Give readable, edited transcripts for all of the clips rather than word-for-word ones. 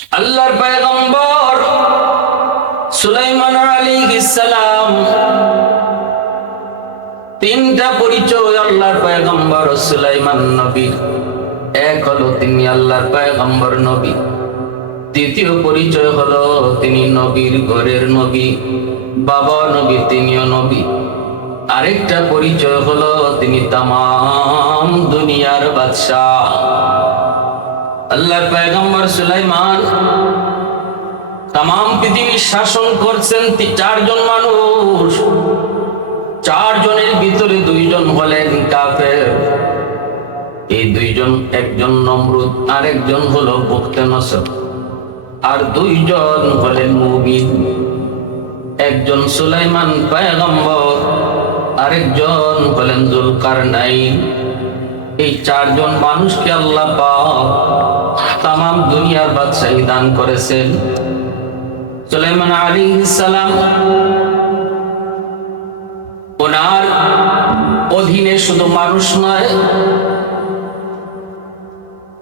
আল্লাহর পয়গম্বর সুলাইমান আলাইহিস সালাম, তিনটা পরিচয় আল্লাহর পয়গম্বর সুলাইমান নবী। এক হলো তিনি আল্লাহর পয়গম্বর নবী। দ্বিতীয় পরিচয় হলো তিনি নবীর ঘরের নবী, বাবা নবী, তিনিও নবী। আরেকটা পরিচয় হলো তিনি তামাম দুনিয়ার বাদশাহ। আল্লাহর পয়গম্বর সুলাইমান তামাম পৃথিবী শাসন করছেন চারজন মানুষ। চারজনের ভিতরে দুইজন হলেন কাফের। এই দুইজন, একজন নমরুদ, আরেকজন হলো বুখতানসর, আর দুইজন হলেন মুমিন। একজন সুলাইমান পয়গম্বর, আরেকজন হলেন যুলকারনাইন। এই চারজন মানুষকে আল্লাহ পাক তামাম দুনিয়ার বাদশাহী দান করেছেন। সুলাইমান আলাইহিস সালাম, ওনার অধীনে শুধু মানুষ নয়,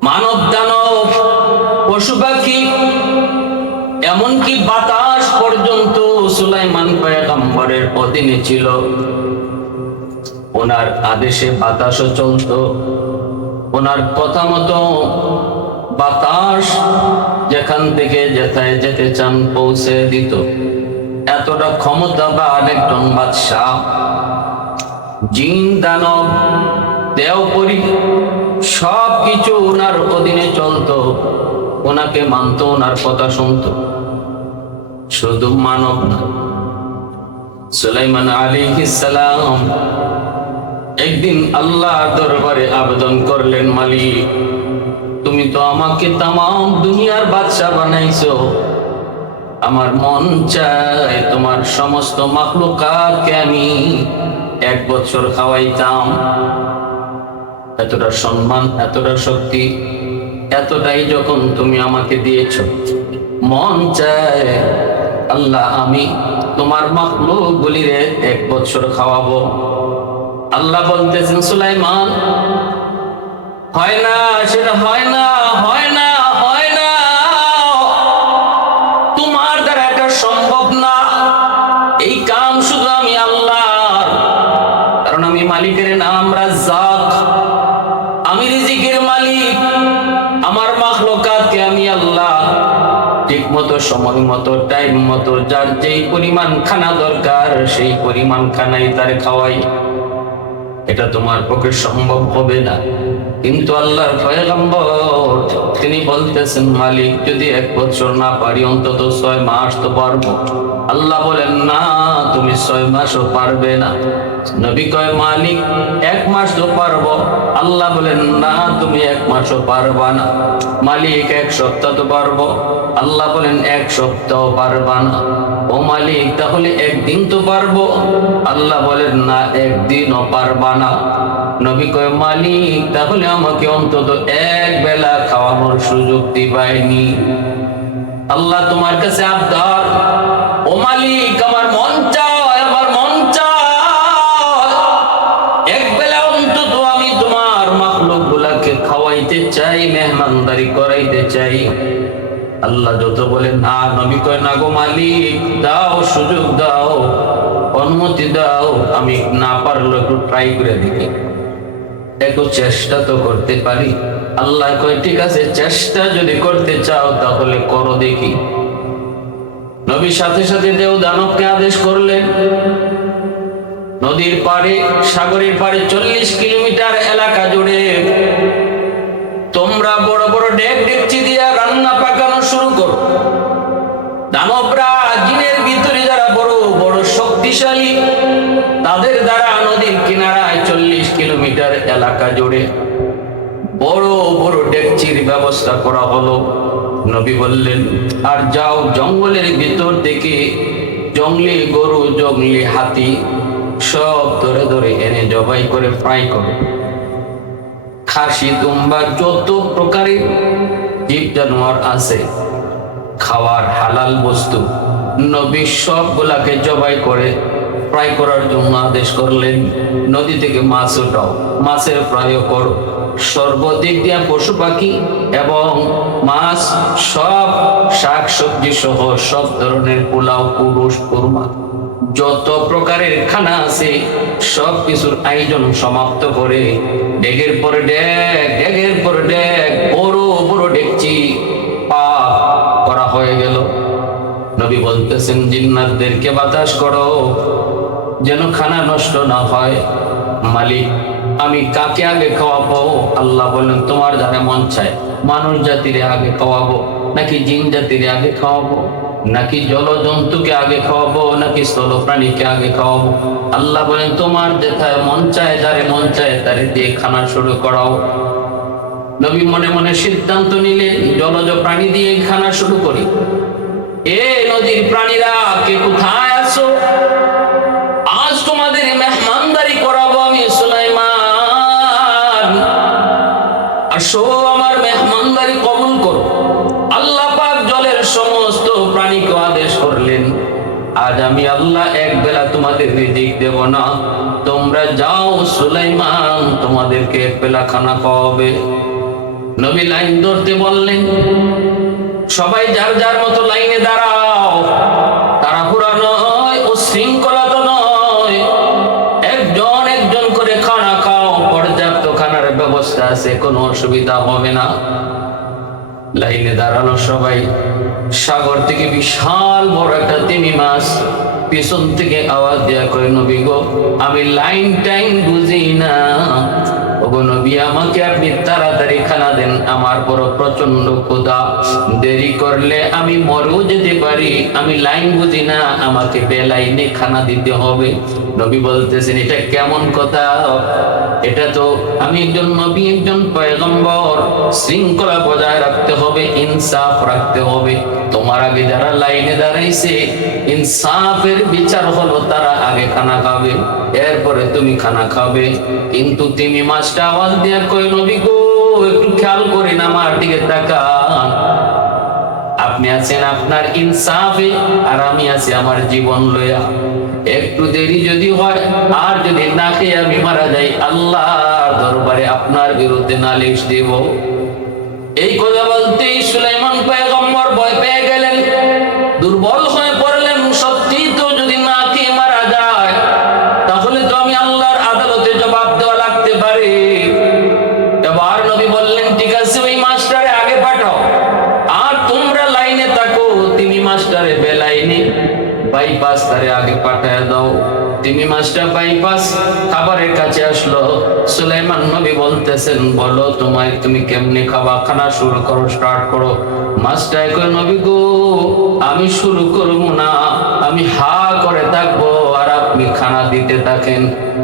মানব দানব, পশু পাখি, এমনকি বাতাস পর্যন্ত সুলাইমান পয়গম্বরের অধীনে ছিল। ওনার আদেশে বাতাসও চলত, ওনার কথা মতো বাতাস যেখান থেকে যেথায় যেতে চান পৌঁছে দিত। এতটা ক্ষমতাবান একজন বাদশাহ। জিন, দানব, দেবপরী সবকিছু ওনার অধীনে চলত, ওনাকে মানত, ওনার কথা শুনত। শুধু মানব না, সুলাইমান আলাইহিস সালাম একদিন আল্লাহর দরবারে আবেদন করলেন, মালিক, তুমি তো আমাকে তামাম দুনিয়ার বাদশা বানাইছো। আমার মন চায় তোমার সমস্ত মাখলুকাতকে আমি 1 বছর খাওয়াইতাম। এতটা সম্মান, এতটা শক্তি, এতটাই যখন তুমি আমাকে দিয়েছ, মন চায় আল্লাহ আমি তোমার মাখলুকগুলিরে 1 বছর খাওয়াবো। আল্লাহ বলতেছেন, সুলাইমান, হয় না, সেটা হয় না, হয় না, হয় না, তোমার দ্বারা এটা সম্ভব না। এই কাম শুধু আমি আল্লাহর, কারণ আমি মালিকের নাম রাজ্জাক, আমি রিজিকের মালিক। আমার মাখলুকাতকে আমি আল্লাহ ঠিক মতো, সময় মতো, টাইম মতো, যার যেই পরিমাণ খানা দরকার সেই পরিমাণ খানাই তার খাওয়াই। এটা তোমার পক্ষে সম্ভব হবে না। কিন্তু আল্লাহর পয়গম্বর তিনি বলতেছেন, মালিক, যদি 1 বছর না পারি অন্তত 6 মাস তো পারবো। আল্লাহ বলেন, না, তুমি 6 মাসও পারবে না। নবী কয়, মালিক, 1 মাস তো পারবো। আল্লাহ বলেন, না, তুমি 1 মাসও পারবা না। মালিক, 1 সপ্তাহ তো পারবো। আল্লাহ বলেন, 1 সপ্তাহ পারবা না। ও মালিক, তাহলে 1 দিন তো পারবো। আল্লাহ বলেন, না, 1 দিনও পারবা না। নবী কয়, মালিক, তাহলে আমাকে অন্তত 1 বেলা খাওয়ানোর সুযোগ দিবাইনি। আল্লাহ তোমার কাছে আবদার, ও মালিক, আমার মন চায়, আমার মন চায় 1 বেলা অন্তত আমি তোমার মাখলুক গুলাকে খাওয়াইতে চাই, মেহমানদারি করাইতে চাই। আল্লাহ যত বলেন না, নবী কয়, না গো মালিক, দাও, সুযোগ দাও, অনুমতি দাও, আমি না পারলে একটু ট্রাই করে দেখি, একটু চেষ্টা তো করতে পারি। আল্লাহ কয়, ঠিক আছে, চেষ্টা যদি করতে চাও তাহলে করো দেখি। নবী সাথে সাথে দেও দানবকে আদেশ করলেন, নদীর পাড়ে, সাগরের পাড়ে 40 কিলোমিটার এলাকা জুড়ে তোমরা বড় বড় ডেকচি দিয়ে রান্না পাকানো শুরু করো। দানবরা, জিনের ভিতরে যারা বড় বড় শক্তিশালী, তাদের দ্বারা নদীর কিনারায় 40 কিলোমিটার এলাকা জুড়ে বড় বড় ডেকচির ব্যবস্থা করা হলো। নবী বললেন, আর যাও, জঙ্গলের ভিতর থেকে জঙ্গলি গরু, জঙ্গলি হাতি সব ধরে ধরে এনে জবাই করে ফ্রাই করো। খাসি, দুম্বা, যত প্রকারের জীব জানোয়ার আছে, খাওয়ার হালাল বস্তু, নবী সবগুলাকে জবাই করে ফ্রাই করার জন্য আদেশ করলেন, নদী থেকে মাছ ওঠাও, মাছের ফ্রাইও করো। সর্বদিক দিয়া পশু পাখি এবং মাছ, সব শাক সবজি সহ সব ধরনের পোলাও, পুরুষ কুরমা, যত প্রকারের খানা আছে সব কিছুর আয়োজন সমাপ্ত করে ডেগের পর ডেগ, ডেগের পর ডেগ, বড় বড় ডেকচি পাক করা হয়ে গেল। নবী বলতেছেন, জিন্নাতদেরকে বাতাস করো যেন খানা নষ্ট না হয়। মালিক, আমি কাকে আগে খাওয়াবো? আল্লাহ বলেন, তোমার যারা মন চায় মানুষ জাতিরে আগে খাওয়াবো, নাকি জিন জাতিরে আগে খাওয়াবো, নাকি জলজন্তুকে আগে খাওয়াবো, নাকি স্থল প্রাণীকে আগে খাওয়াবো? আল্লাহ বলেন, তোমার যেথায় মন চায়, যারে মন চায় তারে দিয়ে খানা শুরু করাও। নবী মনে মনে সিদ্ধান্ত নিলেন, জলজ প্রাণী দিয়ে খানা শুরু করি। এ নদীর প্রাণীরা, কে কোথায় আছো? আজ তোমাদের মেহমানদারি করাবো আমি সুলাইমান। আসো, আমার মেহমানদারি কবুল করো। আল্লাহ পাক জলের সমস্ত প্রাণীকে আদেশ করলেন, আজ আমি আল্লাহ এক বেলা তোমাদের রিজিক দেব না, তোমরা যাও, সুলাইমান তোমাদেরকে এক বেলা খানা খাওয়াবে। নবী লাইন ধরতে বললেন, সবাই যার যার মতো লাইনে দাঁড়াও। তাড়াহুড়া নয়, উশৃঙ্খলা তো নয়, একজন একজন করে খানা খাও, পর্যাপ্ত খানার ব্যবস্থা আছে, কোনো অসুবিধা হবে না। লাইনে দাঁড়ানো সবাই। সাগর থেকে বিশাল বড় একটা তিমি মাছ পিছন থেকে আওয়াজ দেয়া করে, নবী গো, আমি লাইন টাইম বুঝি না, ওগো নবী, আমাকে আপনি তাড়াতাড়ি খানা দেন, আমার বড় প্রচন্ড ক্ষুধা, দেরি করলে আমি মরেও যেতে পারি, আমি লাইন বুঝি না, আমাকে বেলাইনে খানা দিতে হবে। নবী বলতেছেন, এটা কেমন কথা? এটা তো আমি একজন নবী, একজন পয়গম্বর, শৃঙ্খলা বজায় রাখতে হবে, ইনসাফ রাখতে হবে। তোমার আগে যারা লাইনে দাঁড়াইছে, ইনসাফের বিচার হলো তারা আগে খানা খাবে, এরপরে তুমি খানা খাবে। কিন্তু তিমি মাছটা আওয়াজ দিয়ে কই, নবী গো, একটু খেয়াল করেন, আমার দিকে তাকান। আপনি আছেন আপনার ইনসাফে, আর আমি আছি আমার জীবন লইয়া। একটু দেরি যদি হয়, আর যদি না খেয়ে আমি মারা যাই, আল্লাহর দরবারে আপনার বিরুদ্ধে নালিশ দেব। এই কথা বলতেই সুলাইমান পয়গম্বর ভয় পেয়ে গেলেন, দুর্বল হয়ে পড়লেন। সত্যি তো যদি না খেয়ে মারা যায়, তাহলে তো আমি আল্লাহর আদালতে জবাব দেওয়া লাগতে পারে। এবার নবী বললেন, ঠিক আছে, ওই মাস্টারে আগে পাঠাও, আর তোমরা লাইনে থাকো, তিনি মাস্টারে বেলাইনে বাইপাস তারে আগে পাঠায় দাও। তিমি মাস্টার বাইপাস খাবারের কাছে আসলো। সুলাইমান নবী বলতেছেন, বলো তুমি কেমনে খাবা? খানা শুরু করো, স্টার্ট করো। মাস্টার কই, নবী গো, আমি শুরু করবো না, আমি হা করে থাকবো, আর আপনি খানা দিতে থাকেন।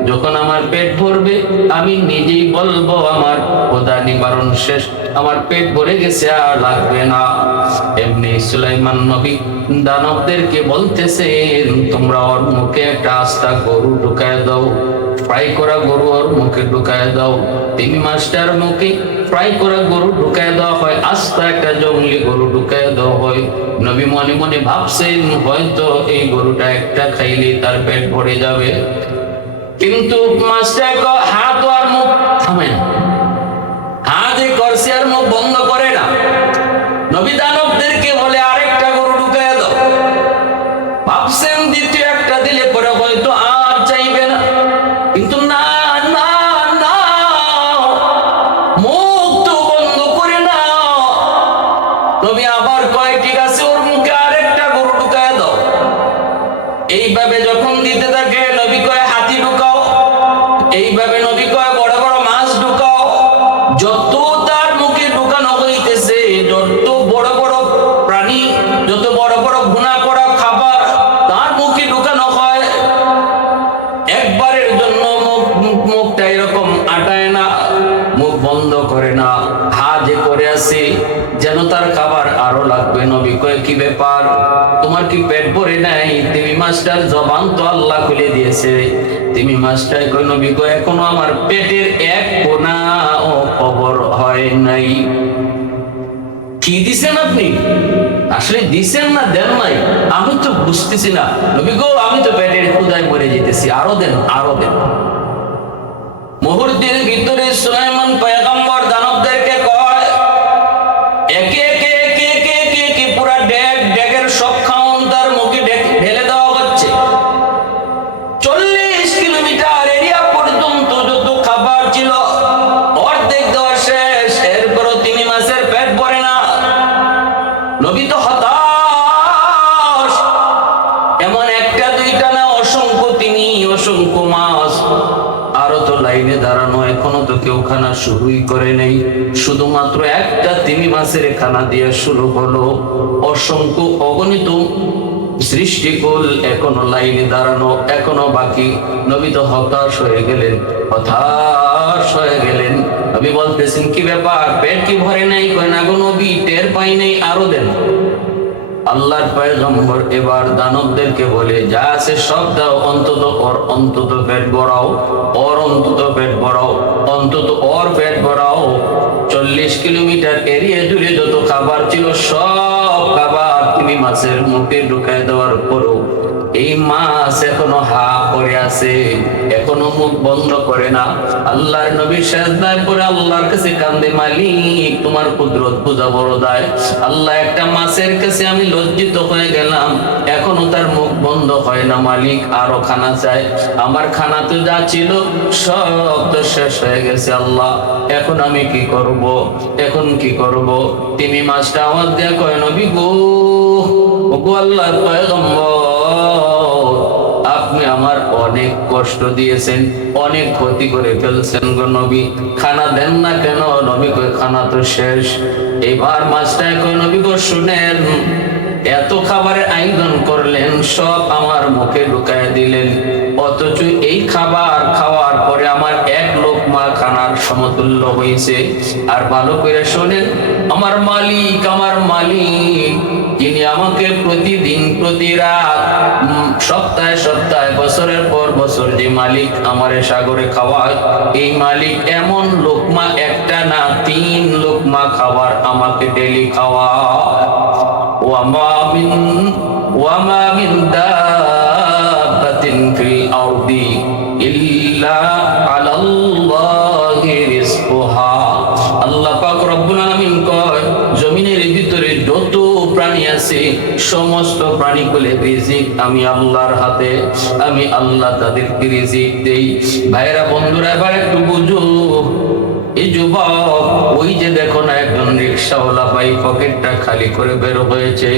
যখন আমার পেট ভরবে, আমি নিজেই বলবো আমার ক্ষুধা নিবারণ শেষ, আমার পেট ভরে গেছে, আর লাগবে না। এমনি সুলাইমান নবী দানবদেরকে বলতেছেন, তোমরা ওর মুখে একটা আস্তা গরু ঢুকায় দাও, ফ্রাই করা গরু ওর মুখে ঢুকায় দাও। তিমি মাস্টার মুখে ফ্রাই করা গরু ঢুকায় দেওয়া হয়, আস্তা একটা জঙ্গলি গরু ঢুকায় দেওয়া হয়। নবী মনে মনে ভাবছেন, হয়তো এই গরুটা একটা খাইলে তার পেট ভরে যাবে। কিন্তু মাস্টার হাত আর মুখ থামে না, হাত করছে আর মুখ বন্ধ করে না। নবী দানবদেরকে বলে, আরেকটা গরু ঢুকায় দাও। ভাবছেন দ্বিতীয় একটা দিলে পরে হয়তো আর চাইবে না, কিন্তু না না না, মুখ তো বন্ধ করে না। নবী আবার কয়, ঠিক আছে, ওর মুখে আরেকটা গরু ঢুকায় দাও। এইভাবে যখন দিতে থাকে, নবী কয়, হাতি ঢুকাও। এইভাবে নবী কয়, বড় বড় মাছ ঢুকাও। যত তার মুখে ঢুকানো হইতেছে, যত বড় বড় প্রাণী, যত বড় বড় গুনাহ করা খাবার তার মুখে ঢুকানো হয়, একবারের জন্য মুখটা এরকম আটায় না, মুখ বন্ধ করে না, হা যে করে আছে, যেন তার খাবার আরো লাগবে। নবী কয়, কি ব্যাপার, তোমার কি পেট ভরে নাই? তিমি মাস্টার জবান তো আল্লাহ খুলে দিয়েছে। তিমি মাস্টার কয়, নবী কয়, এখনো আমার পেটের এক কোনা ও খবর হয় নাই। কি দিছেন আপনি? আসলে দিছেন না দেন নাই আমি তো বুঝতেছি না। নবী গো আমি তো পেটের ক্ষুধায় মরে যেতেছি, আরো দেন আরো দেন। মুহূর্তের ভিতরে সুলাইমান পয়গম্বর দানবদেরকে কয়, একে একে একে একে একে একে পুরা ডেগের সব খাওন তার মুখে ঢেলে দেওয়া হচ্ছে। 40 কিলোমিটার এরিয়া পর্যন্ত যত খাবার ছিল অর্ধেক দেওয়া শেষ, এরপরও তিনি মাছের পেট ভরে না। নবী তো হতাশ। এমন একটা দুইটা না, অসংখ্য তিনি অসংখ্য মাছ, আরো তো লাইনে দাঁড়ানো, এখনো তো কেউ খানা শুরুই করে নেই। শুধুমাত্র একটা তিমি মাছের খানা দিয়ে শুরু হলো, অসংখ্য অগণিত সৃষ্টিকুল এখনো লাইনে দাঁড়ানো, এখনো বাকি। নবী তো হতাশ হয়ে গেলেন, হতাশ হয়ে গেলেন। নবী বলতেছেন কি ব্যাপার, পেট কি ভরে নাই? কয় না গো নবী, টের পাই নাই, আরো দেন। আল্লাহর পয়গম্বর এবার দানবদেরকে বলে, যা আছে সব দাও, অন্তত ওর অন্তত পেট ভরাও, ওর অন্তত পেট ভরাও, অন্তত ওর পেট ভরাও। 40 কিলোমিটার এরিয়া জুড়ে যত খাবার ছিল সব খাবার তুমি মাছের মুখে ঢুকায় দেওয়ার পরও এই মাছ এখনো হা করে আছে, এখনো মুখ বন্ধ করে না। আল্লাহর নবী সাজদায় পড়ে আল্লাহর কাছে কান্দে, মালিক তোমার কুদরত পূজা বড় দায়। আল্লাহ, একটা মাছের কাছে আমি লজ্জিত হয়ে গেলাম, এখনো তার মুখ বন্ধ হয় না। মালিক আরো খানা চাই, আমার খানা তো যা ছিল সব তো শেষ হয়ে গেছে। আল্লাহ এখন আমি কি করব, এখন কি করব? তিনি মাছটা আওয়াজ দেয়া কয়, নবী গো, ওগো আল্লাহর পয়গম্বর, আপনি আমার অনেক কষ্ট দিয়েছেন, অনেক ক্ষতি করে ফেলছেন গো নবী, খানা দেন না কেন? নবী কয়, খানা তো শেষ। এবার মাছটা কয়, নবী গো শুনেন, এত খাবারের আয়োজন করলেন, সব আমার মুখে ঢুকায় দিলেন, অথচ এই খাবার খাওয়ার পরে আমার এক লোকমা খানার সমতুল্য হয়েছে। আর ভালো করে শোনেন, আমার মালিক, আমার মালিক, যিনি আমাকে প্রতিদিন প্রতি রাত সপ্তাহে সপ্তাহে বছরের পর বছর যে মালিক আমারে সাগরে খাওয়ায়, এই মালিক এমন লোকমা একটা না 3 লোকমা খাবার আমাকে ডেলি খাওয়ায়। ওয়ামা মিন দাব্বাতিন ফিল আরদি ইল্লা আলাল্লাহি রিজকুহা। আল্লাহ পাক রব্বুল আলামিন কয়, জমিনের ভিতরে যত প্রাণী আছে সমস্ত প্রাণীগুলোর রিজিক আমি আল্লাহর হাতে, আমি আল্লাহ তাদেরকে রিজিক দেই। ভাইরা বন্ধুরা এবার একটু বুঝো, এই যুবক, ওই যে দেখো না একজন রিকশাওয়ালা ভাই পকেটটা খালি করে বের হয়েছে,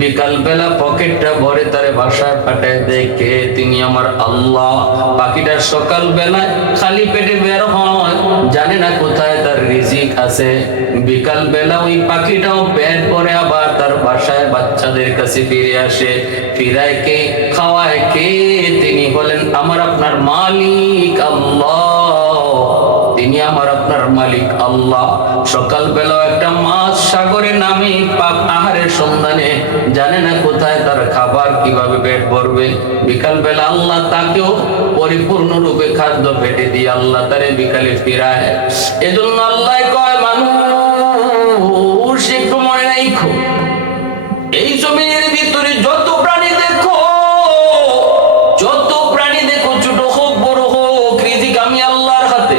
বিকাল বেলা পকেটটা ভরে তারে বাসায় পাঠায় দেখে, তিনি আমার আল্লাহ। পাখিটা সকাল বেলায় খালি পেটে বের হয়, জানে না কোথায় তার রিজিক আছে। বিকাল বেলা ওই পাখিটাও পেট ভরে আবার তার বাসায় বাচ্চাদের কাছে ফিরে আসে। ফিরায় কে, খাওয়ায় কে? তিনি বলেন আমার আপনার মালিক আল্লাহ, তিনি আমার আপনার মালিক আল্লাহ। সকাল বেলা একটা মাছ সাগরে নামে পাক আহারের সন্ধানে, জানে না কোথায় তার খাবার, কিভাবে পেট ভরবে। বিকাল বেলা আল্লাহ তাকেও পরিপূর্ণ রূপে খাদ্য পেটে দিয়ে আল্লাহ তারে বিকালে ফিরায়। এজন্য আল্লাহ কয়, মানুষ একটু মনে রাখো, এই জমির ভিতরে যত প্রাণী দেখো, যত প্রাণী দেখো, ছোট হোক বড় হোক, রিজিক আমি আল্লাহর হাতে,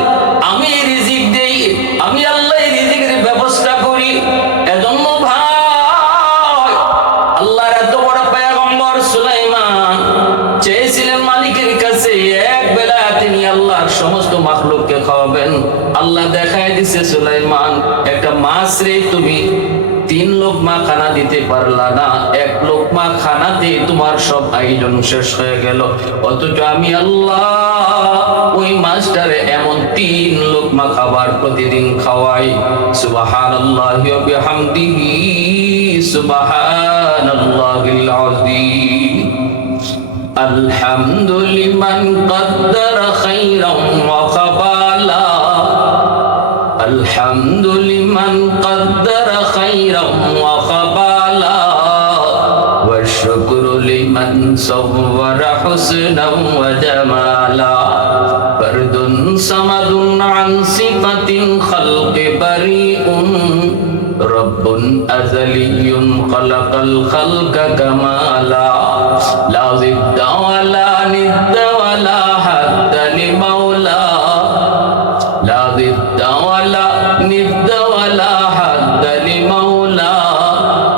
আমি রিজিক দেই, আমি আল্লাহ রিজিকের ব্যবস্থা করি। এজন্য ভাই, আল্লাহর এত বড় পয়গম্বর সুলাইমান চেয়েছিলেন মালিকের কাছে এক বেলা তিনি আল্লাহর সমস্ত মাখলুককে খাওয়াবেন। আল্লাহ দেখায় দিছে, সুলাইমান একটা মাছ রে তুমি 3 লোকমা খানা দিতে পারলা না, 1 লোকমা খানাতে তোমার সব আয়োজন শেষ হয়ে গেল। অথচ আমি আল্লাহ ওই মাছটারে এমন 3 লোকমা খাবার প্রতিদিন খাওয়াই। সুবহানাল্লাহি ওয়া বিহামদিহি, সুবহানাল্লাহিল আযীম। আলহামদুলিমান কদ্দারা খাইরাম ওয়া কাবালা, আলহামদুলিমান কদ্দারা খাইরাম ওয়া কাবালা, ওয়া শুকরু লিমান সাওয়ারা হুসনাম ওয়া জামালা, ফারদুন সামাদুন আন সিফাতিন খালকি বারিউন, রব্বুন আযালিয়্যুন খালাকাল খালকা কামালা লা জিদ্দা ওয়ালা নিদ্দা ওয়ালা হাদ্দা লিমাওলা লা জিদ্দা ওয়ালা নিদ্দা ওয়ালা হাদ্দা লিমাওলা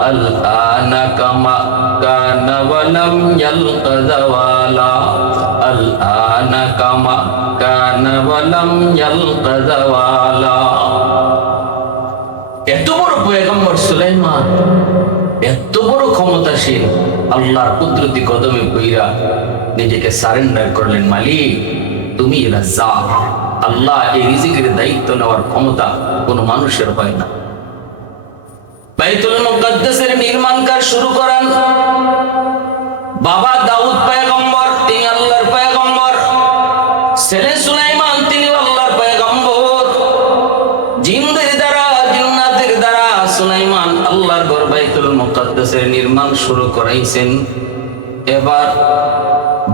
আল আনা কামা কানা ওয়ালাম ইয়ালকা যাওয়ালা আল আনা কামা কানা ওয়ালাম ইয়ালকা যাওয়ালা। এত বড় পয়গম্বর সুলাইমান, এত বড় ক্ষমতাশীল, আল্লাহর কুদরতি কদমে পইরা নিজেকে সারেন্ডার করলেন। মালিক তুমি রাজ্জাক, আল্লাহ এই রিজিকের দায়িত্ব নেওয়ার ক্ষমতা কোনো মানুষের হয় না। বাইতুল মুকাদ্দাসের নির্মাণ কাজ শুরু করেন বাবা দাউদ পয়গম্বর, তিনি আল্লাহর পয়গম্বর। ছেলে সুলাইমান, তিনি আল্লাহর পয়গম্বর। জিনদের দ্বারা, জিন্নাতের দ্বারা সুলাইমান আল্লাহর ঘর বাইতুল মুকাদ্দাসের নির্মাণ শুরু করাইছেন। এবার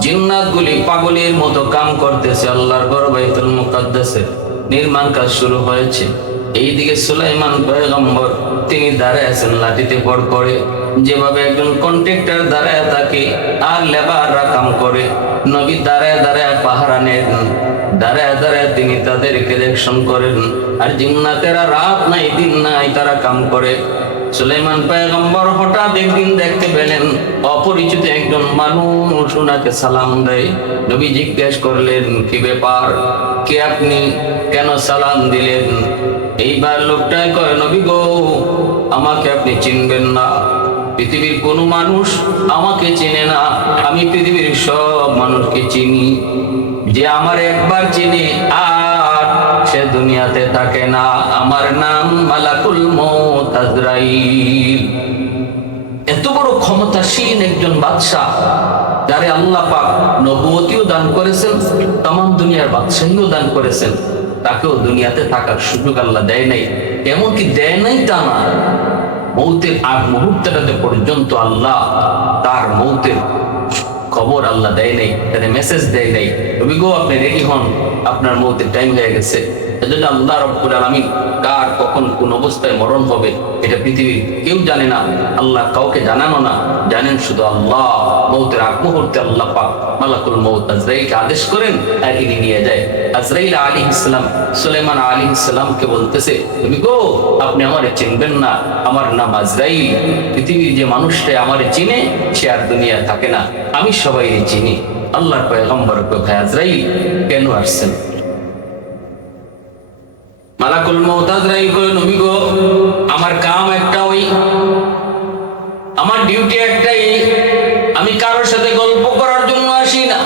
জিন্নাতগুলি পাগলের মতো কাম করতেছে, আল্লাহর ঘর বাইতুল মুকাদ্দাসের নির্মাণ কাজ শুরু হয়েছে। এইদিকে সুলাইমান পয়গম্বর তিনি দাঁড়ায় আছেন লাঠিতে ভর করে, যেভাবে একজন কন্ট্রাক্টর দাঁড়ায় থাকে আর লেবাররা কাম করে, নবী দাঁড়ায় দাঁড়ায় পাহারা নেন, দাঁড়ায় দাঁড়ায় তিনি তাদেরকে দেখশন করেন। আর জিন্নাতেরা রাত নাই দিন নাই তারা কাম করে। সুলাইমান পয়গম্বর হঠাৎ একদিন দেখতে পেলেন অপরিচিত একজন মানুষ ওনাকে সালাম দেয়। নবী জিজ্ঞেস করলেন, কি ব্যাপার, কে আপনি, কেন সালাম দিলেন? এইবার লোকটাই কয়, নবী গো, আমাকে আপনি চিনবেন না, পৃথিবীর কোনো মানুষ আমাকে চেনে না, আমি পৃথিবীর সব মানুষকে চিনি। যে আমার একবার চিনে আর সে দুনিয়াতে থাকে না, আমার নাম মালাকুল মউত আজরাইল। এত বড় ক্ষমতাসীন একজন বাদশাহ, যারে আল্লাহ পাক নবুয়তিও দান করেছেন, তামাম দুনিয়ার বাদশাহীও দান করেছেন, তাকেও দুনিয়াতে থাকার সুযোগ আল্লাহ দেয় নাই। এমনকি দেয় নাই তা না, মৌতের আগ মুহূর্তটাতে পর্যন্ত আল্লাহ তার মৌতের খবর আল্লাহ দেয় নাই, তাদের মেসেজ দেয় নাই, নবী গো আপনি রেডি হন, আপনার মৌতের টাইম হয়ে গেছে। এজন্য আল্লাহ রাব্বুল আলামিন কার কখন কোন অবস্থায় মরণ হবে এটা পৃথিবীর কেউ জানে না, আল্লাহ কাউকে জানানো না, জানেন শুধু আল্লাহ। মৌতের আগ মুহূর্তে আল্লাহ পাক মালাকুল মউত আজরাইলকে আদেশ করেন আর ইনি নিয়ে যায়। আজরাইল আলাইহিস সালাম সুলাইমান আলাইহিস সালামকে বলতেছে, নবী গো আপনি আমারে চিনবেন না, আমার নাম আজরাইল, পৃথিবীর যে মানুষটা আমারে চিনে সে আর দুনিয়া থাকে না, আমি সবাইকে চিনি। আল্লাহর পয়গম্বর কয়, আজরাইল কেন আসছেন? মালাকুল মউত আজরাইল কয়, নবী গো আমার কাম একটা, ওই আমার ডিউটি একটাই, আমি কারোর সাথে গল্প করার জন্য আসি না,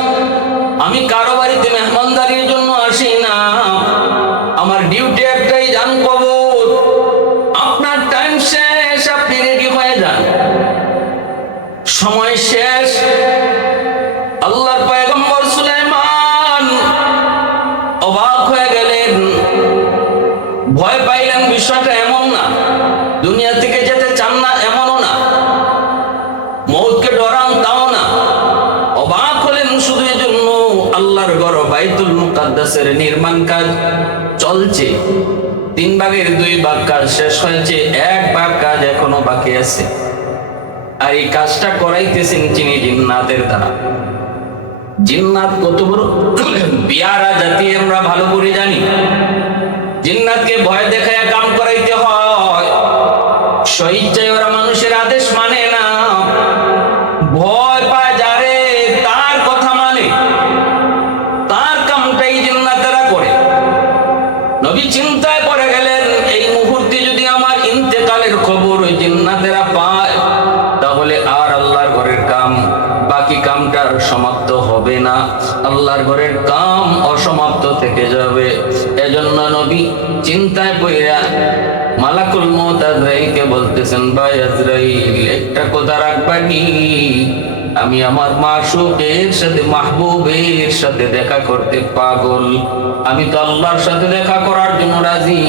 আমি কারো বাড়িতে মেহমানদারির জন্য আসি না, আমার ডিউটি একটাই, জান কবর। আপনার টাইম শেষ, আপনি রেডি হয়ে যান, সময় শেষ। আল্লাহর পয়গম্বর সুলাইমান অবাক হয়ে গেলেন, ভয় পাইলেন। বিষয়টা এমন না দুনিয়া থেকে যেতে চান না এমনও না, মউতকে ডরান তাও না, অবাক হলেন শুধু এজন্য আল্লাহর ঘর বাইতুল মুকাদ্দাসের নির্মাণ কাজ চলছে। 3 ভাগের 2 ভাগ কাজ শেষ হয়েছে, 1 ভাগ কাজ এখনো বাকি আছে। আর এই কাজটা করাইতেছেন চিনি জিন্নাতের দ্বারা। জিন্নাত কত বড় বিয়ারা জাতি আমরা ভালো করে জানি। জিন্নাতকে ভয় দেখায় কাম করাইতে হয়, স্বইচ্ছায় ওরা মানুষের আদেশ মানে না, ভয় পায় যারে তার কথা মানে, তার কামটাই জিন্নাতেরা করে। নবী চিন্তায় পড়ে গেলেন, এই মুহূর্তে যদি আমার ইন্তেকালের খবর ওই জিন্নাতেরা পায়, তাহলে আর আল্লাহর ঘরের কাম, বাকি কামটার সমাপ্ত হবে না, আল্লাহর ঘরের কাম অসমাপ্ত থেকে যাবে। এজন্য নবী চিন্তায় পড়িয়া মালাকুল মউত আজরাইলকে বলতেছেন, ভাই আজরাইল একটা কথা রাখবানি, আমি আমার মাশউকের সাথে, মাহবুবের সাথে দেখা করতে পাগল। আমি তো আল্লাহর সাথে দেখা করার জন্য রাজি,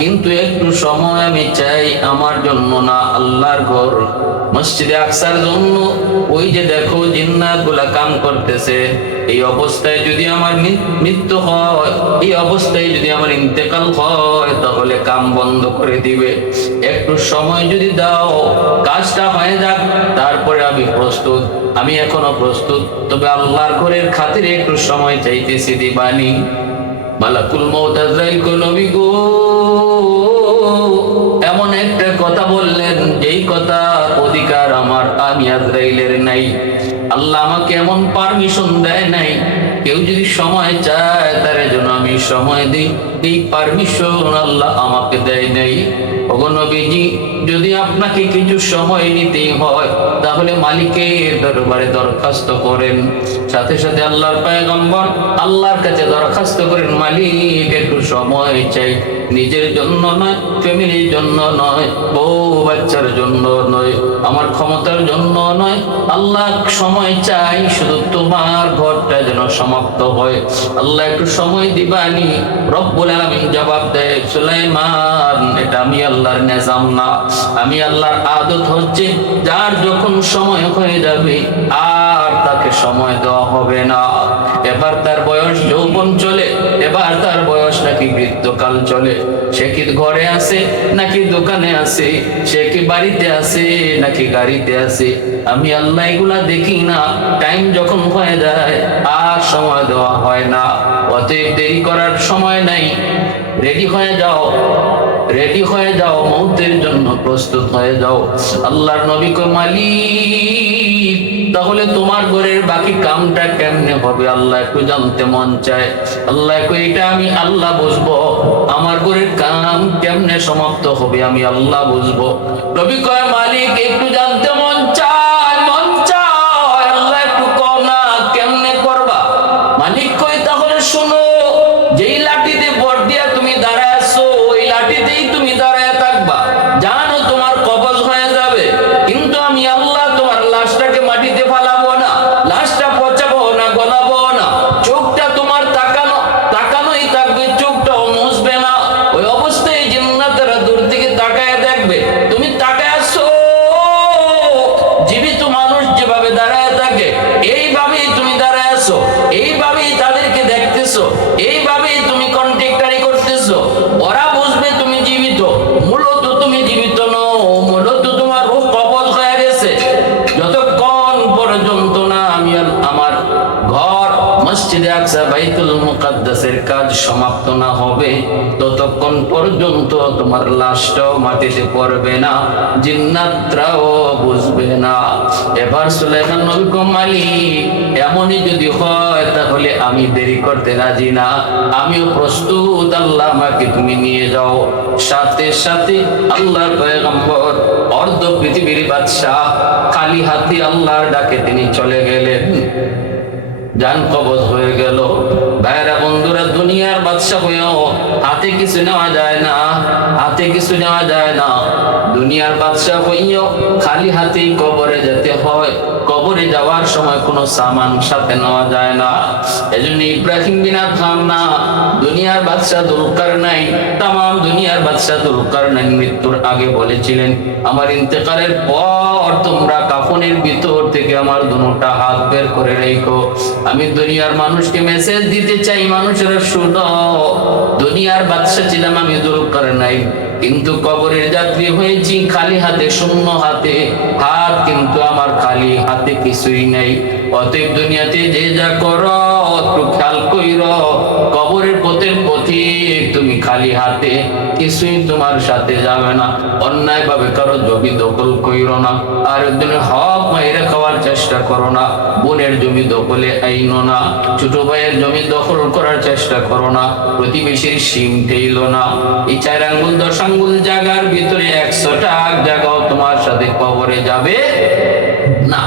কিন্তু একটু সময় আমি চাই আমার জন্য না, আল্লাহর ঘর মসজিদে আকসার জন্য। ওই যে দেখো জিন্নাত গুলা কাম করতেছে, এই অবস্থায় যদি আমার মৃত্যু হয়, এই অবস্থায় যদি আমার ইন্তেকাল হয়, তাহলে কাম বন্ধ করে দিবে। একটু সময় যদি দাও, কাজটা হয়ে যাক, তারপরে আমি প্রস্তুত। আমি এখনো প্রস্তুত, তবে আল্লাহর ঘরের খাতিরে একটু সময় চাইতেছি, দিবানি। মালাকুল মউত আজরাইল কো, নবী গো, এমন একটা কথা বললেন যেই কথা অধিকার আমার, আমি আজরাইলের নাই। আল্লাহ আমাকে এমন পারমিশন দেয় নাই, কেউ যদি সময় চায় তার জন্য আমি সময় দিই, এই পারমিশন আল্লাহ আমাকে দেয় নাই। ওগো নবীজি, যদি আপনাকে কিছু সময় নিতেই হয়, তাহলে মালিকের দরবারে দরখাস্ত করেন। সাথে সাথে আল্লাহর পয়গম্বর আল্লাহর কাছে দরখাস্ত করেন, মালিক একটু সময় চাই, নিজের জন্য নয়, ফ্যামিলির জন্য নয়, বউ বাচ্চার জন্য নয়, আমার ক্ষমতার জন্য নয়, আল্লাহ সময় চাই, শুধু তোমার ঘরটা যেন সমাপ্ত হয়। আল্লাহ একটু সময় দিবানি। রব্বুল আলামিন জবাব দেয়, সুলাইমান, এটা আমি আল্লাহর নিজাম না, আমি আল্লাহর আদত হচ্ছে যার যখন সময় হয়ে যাবে আর তাকে সময় দেওয়া হবে না। এবার তার বয়স যৌবন চলে, এবার তার বয়স নাকি বৃদ্ধকাল চলে। সে কি ঘরে আছে নাকি দোকানে আছে, সে কি বাড়িতে আছে নাকি গাড়িতে আছে, আমি আল্লাহ এগুলা দেখি না। টাইম যখন হয়ে যায় আর সময় দেওয়া হয় না। অতএব দেরি করার সময় নাই, রেডি হয়ে যাও, রেডি হয়ে যাও, মৌতের জন্য প্রস্তুত হয়ে যাও। আল্লাহর নবী কো, মালিক, তাহলে তোমার ঘরের বাকি কামটা কেমনে হবে আল্লাহ একটু জানতে মন চায়। আল্লাহ কো, এটা আমি আল্লাহ বুঝবো, আমার ঘরের কাম কেমনে সমাপ্ত হবে আমি আল্লাহ বুঝবো। নবী কয়, মালিক একটু জানতে মন চায়, মন চায়, আল্লাহ একটু কও না কেমনে করবা। মালিক কয়, তাহলে শোনো, যেই লাঠিতে ভর দিয়া তুমি দাঁড়ায় আছো, ওই লাঠিতেই তুমি দাঁড়ায় থাকবা। জানো তোমার কবজ হয়ে যাবে, কিন্তু আমি আল্লাহ তোমার লাশটাকে মাটিতে ফালাবো না, লাশটা পচাবো না, গলাবো না, চোখটা তোমার তাকানো তাকানোই থাকবে, চোখটাও মুছবে না। ওই অবস্থায় জিন্নাতেরা দূর থেকে তাকায় দেখবে তুমি তাকায় আছো। জীবিত মানুষ যেভাবে দাঁড়ায় থাকে এইভাবেই তুমি দাঁড়ায় আছো, এইভাবেই তাদেরকে দেখতেছো, এইভাবেই তুমি কন্ট্রাক্টারি করতেছো। ওরা বুঝবে তুমি জীবিত, মূলত তুমি জীবিত নও, মূলত তোমার রূহ কবজ হয়ে গেছে। যতক্ষণ পর্যন্ত না আমি আমার ঘর মসজিদে আকসা বাইতুল মুকাদ্দাসের কাজ সমাপ্ত না হবে, ততক্ষণ পর্যন্ত তোমার লাশটাও মাটিতে পড়বে না, জিন্নাতরাও বুঝবে না। এবার সুলাইমান নবী কো, মালিক, এমনই যদি হয় তাহলে আমি দেরি করতে রাজি না, আমিও প্রস্তুত, আল্লাহ আমাকে তুমি নিয়ে যাও। সাথে সাথে আল্লাহর পয়গম্বর অর্ধ পৃথিবীর বাদশাহ খালি হাতে আল্লাহর ডাকে তিনি চলে গেলেন, জান কবজ হয়ে গেল। ভাইরা বন্ধুরা, দুনিয়ার বাদশা হয়েও হাতে কিছু নেওয়া যায় না, হাতে কিছু নেওয়া যায় না। দুনিয়ার বাদশা হইও খালি হাতেই কবরে যেতে হয়, কবরে যাওয়ার সময় কোনো সামান সাথে নেওয়া যায় না। এজন্য ইব্রাহিম বিন আদহাম না, দুনিয়ার বাদশা যুলকারনাইন, তামাম দুনিয়ার বাদশা যুলকারনাইন মৃত্যুর আগে বলেছিলেন, আমার ইন্তেকালের পর তোমরা কাফনের ভিতর থেকে আমার দুটা হাত বের করে রেখো। আমি দুনিয়ার মানুষকে মেসেজ দিতে চাই, মানুষেরা শুনো, দুনিয়ার বাদশা ছিলাম আমি যুলকারনাইন, কিন্তু কবরের যাত্রী হয়েছি খালি হাতে, শূন্য হাতে। হাত কিন্তু আমার খালি হাতে কিছুই নাই। অতএব দুনিয়াতে যে যা করো একটু খেয়াল কইরো, কবরের পথের পথিক তুমি খালি হাতে, কিছুই তোমার সাথে যাবে না। অন্যায় ভাবে কারো জমি দখল কইরো না, আর একজনের হক মাইরে খাওয়ার চেষ্টা করো না, বোনের জমি দখলে আইনো না, ছোট ভাইয়ের জমি দখল করার চেষ্টা করো না, প্রতিবেশীর সিম ঠেইলো না। এই 4 আঙ্গুল 10 আঙ্গুল জায়গার ভিতরে 100টা জায়গাও তোমার সাথে কবরে যাবে না।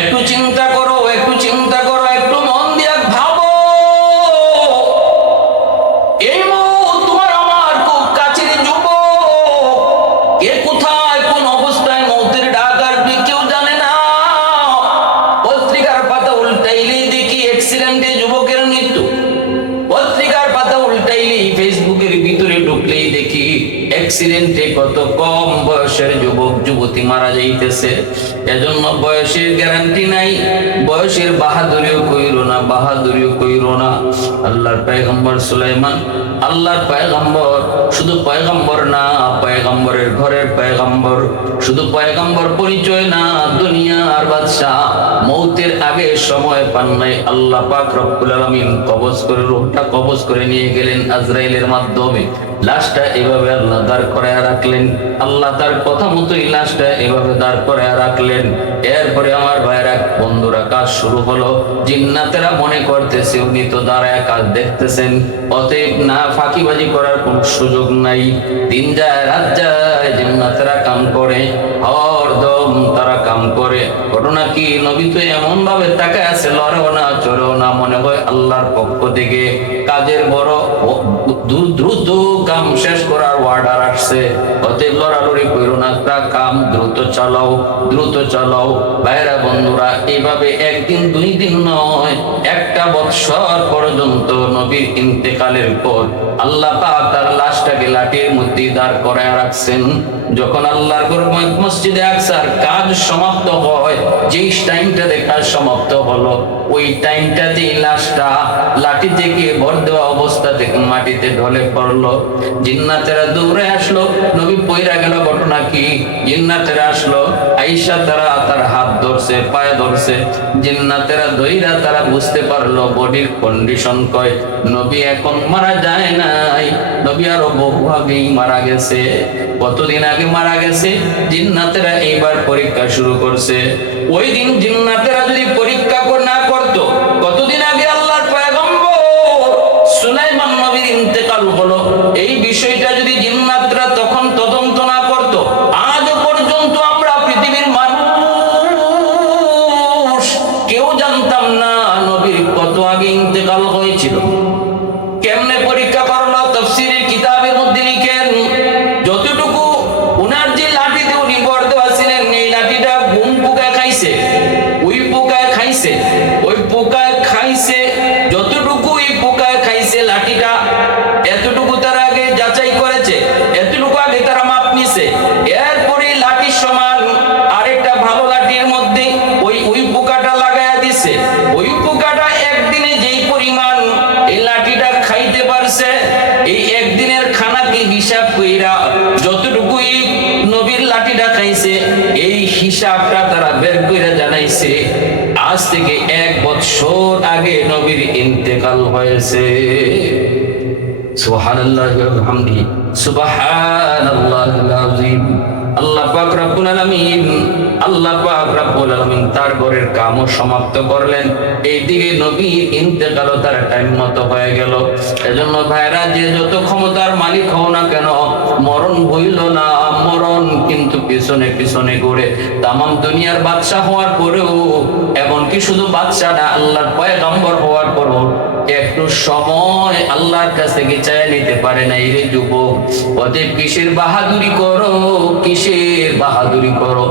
একটু চিন্তা করো, একটু চিন্তা করো, একটু মন দিয়ে ভাবো, এই মুহূর্তে তোমার আমার খুব কাছের যুবক, কে কোথায় কোন অবস্থায় মৌতের ডাক আসবে কেউ জানে না। যুবতী মারা যাইতেছে। এজন্য বয়সের গ্যারান্টি নাই, বয়সের বাহাদুরিও কইরো না, বাহাদুরিও কইরো না। আল্লাহর পয়গম্বর সুলাইমান, আল্লাহর পয়গম্বর, শুধু পয়গম্বর না, পয়গম্বরের ঘরের পয়গম্বর, শুধু পয়গম্বর পরিচয় না, দুনিয়ার বাদশাহ। মৌতের আগে সময় পান নাই, আল্লাহ পাক রব্বুল আলামিন কবজ করে, রূহটা কবজ করে নিয়ে গেলেন আজরাইলের মাধ্যমে। লাশটা এভাবে আল্লাহ দাঁড় করায় রাখলেন, আল্লাহ তার কথা মতোই লাশটা এভাবে দাঁড় করায় রাখলেন। এরপরে আমার ভাইরা বন্ধুরা কাজ শুরু হলো। জিন্নাতেরা মনে করতেছে উনি তো দাঁড়ায় কাজ দেখতেছেন, অতএব না ফাঁকিবাজি করার কোন সুযোগ নাই। দিন যায় রাত যায়, জিন্নাতেরা কাম করে, হরদম তারা কাম করে। ঘটনা কি, নবী তো এমন ভাবে তাকায় আছে, লড়েও না চড়েও না, মনে হয় আল্লাহর পক্ষ থেকে কাজের বড় দ্রুত কাম শেষ করার অর্ডার আসছে। অতএব লড়ালড়ি করো না, কাম দ্রুত চালাও, দ্রুত চালাও। ভাইরা বন্ধুরা, এইভাবে একদিন দুই দিন নয়, একটা বৎসর পর্যন্ত নবীর ইন্তেকালের পর আল্লাহ পাক তার লাশটাকে লাঠির মধ্যে দাঁড় করায় রাখছেন। যখন আল্লাহর ঘর মসজিদে আকসার কাজ সমাপ্ত হয়, যেই টাইমটাতে কাজ সমাপ্ত হলো, ওই টাইমটাতেই লাশটা লাঠি থেকে ভর দেওয়া অবস্থা থেকে মাটিতে ঢলে পড়লো। জিন্নাতেরা দৌড়ে আসলো, নবী পইরা গেল। ঘটনা কি, জিন্নাতেরা আসলো, আয়েশা তারা তার হাত ধরছে, পায়ে ধরছে। জিন্নাতেরা দইরা তারা বুঝতে পারলো বডির কন্ডিশন কয় নবী এখন মারা যায় নাই, নবী আরো বহু আগেই মারা গেছে। কতদিন আগে মারা গেছে? জিন্নাতেরা এইবার পরীক্ষা শুরু করছে। ওই দিন জিন্নাতেরা যদি পরীক্ষা না করতো, কতদিন আগে আল্লাহর পয়গম্বর সুলাইমান নবীর ইন্তেকাল হলো, এই বিষয়টা যদি জিন্নাতরা তখন তদন্ত না করতো, আজ পর্যন্ত আমরা পৃথিবীর মানুষ কেউ জানতাম না নবীর কত আগে ইন্তেকাল হয়েছিল। কেমনে পরীক্ষা করলো? তাফসীরের কিতাবের মধ্যে লিখেন, যতটুকু উনার যে লাঠিতে উনি ভর দেওয়া ছিলেন, এই লাঠিটা ঘুম পোকায় খাইছে, ওই পোকায় খাইছে, ওই পোকায় খাইছে, যতটুকু এই পোকায় খাইছে লাঠিটা, এতটুকু তার আগে যাচাই করেছে, এতটুকু আগে তারা মাপ নিছে। এরপরে লাঠির সমান আরেকটা ভালো লাঠির মধ্যে ওই পোকাটা লাগায়া দিছে। ওই পোকাটা একদিনে যেই পরিমাণ এই লাঠিটা খাইতে পারছে, এই একদিনের খানাকে হিসাব কইরা যতটুকু নবীর লাঠিটা খাইছে, এই হিসাবটা তারা বের কইরা জানাইছে আজ থেকে 1 বছর আগে নবীর ইন্তেকাল হয়েছে। সুবহানাল্লাহি ওয়া বিহামদিহি, সুবহানাল্লাহিল আযীম। আল্লাহ পাক রব্বুল আলামিন, আল্লাহ পাক রব্বুল আলামিন তার ঘরের কামও সমাপ্ত করলেন। এইদিকে নবীর ইন্তেকালও তার টাইম মতো হয়ে গেল। এজন্য ভাইরা, যে যত ক্ষমতার মালিক হও না কেন, মরণ হইল না। মরণ কিন্তু পিছনে পিছনে ঘুরে। তামাম দুনিয়ার বাদশা হওয়ার পরেও, এমনকি শুধু বাদশা না, আল্লাহর পয়গম্বর হওয়ার পরও একটু সময় আল্লাহর কাছ থেকে চায় নিতে পারে না। রে যুবক, অতএব কিসের বাহাদুরি করো, কিসের বাহাদুরি করো?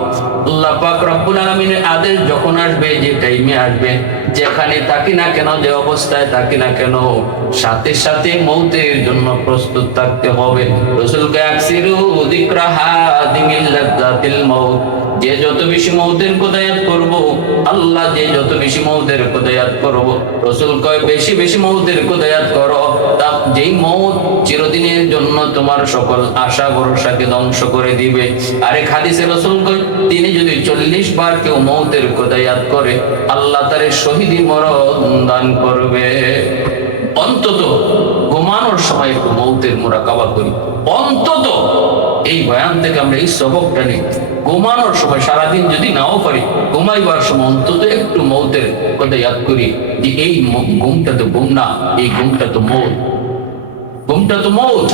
আল্লাহ পাক রব্বুল আলামিনের আদেশ যখন আসবে, যে টাইমে আসবে, যেখানে থাকি না কেন, যে অবস্থায় থাকি না কেন, সাথে সাথে মৌতের জন্য প্রস্তুত থাকতে হবে। রাসূলকে আকসিরু যিকরা হাদিমিল লাযযাতিল মাউত, যে যত বেশি মৌতের কথা ইয়াদ করব, আল্লাহ যে যত বেশি মৌতের কথা ইয়াদ করব, রাসূল কয় বেশি বেশি মৌতের কথা ইয়াদ করো। তা যেই মৌত চিরদিনের জন্য তোমার সকল আশা ভরসাকে ধ্বংস করে দিবে। আরেক হাদিসে রাসূল কয়, তিনি যদি 40 বার কেউ মৌতের কথা ইয়াদ করে, আল্লাহ তারে শহীদি মরণ দান করবে। অন্তত ঘুমানোর সময় একটু মৌতের মুরাকাবা করি, অন্তত এই বয়ান থেকে আমরা এই সবকটা নিই। ঘুমানোর সময়, সারাদিন যদি নাও পারি, ঘুমাইবার সময় অন্তত একটু মৌতের কথা ইয়াদ করি, যে এই ঘুমটা তো ঘুম না, এই ঘুমটা তো মৌত, ঘুমটা তো মৌত।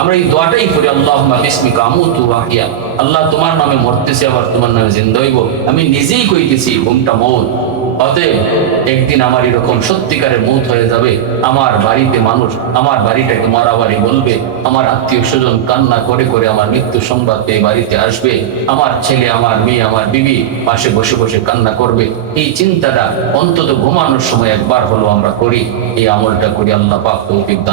আমরা এই দোয়াটাই করি, আল্লাহুম্মা বিসমিকা আমুতু ওয়া আহইয়া, আল্লাহ তোমার নামে মরতেছি, আবার তোমার নামে জিন্দা হইব। আমি নিজেই কইতেছি ঘুমটা মৌত। অতএব একদিন আমার এরকম সত্যিকারের মৌত হয়ে যাবে। আমার বাড়িতে মানুষ আমার বাড়িটাকে মারামারি বলবে, আমার আত্মীয় স্বজন কান্না করে করে আমার মৃত্যু সংবাদ পেয়ে বাড়িতে আসবে, আমার ছেলে, আমার মেয়ে, আমার বিবি পাশে বসে বসে কান্না করবে। এই চিন্তাটা অন্তত ঘুমানোর সময় একবার হলো আমরা করি, এই আমলটা করি। আল্লাহ পাক তৌফিক দান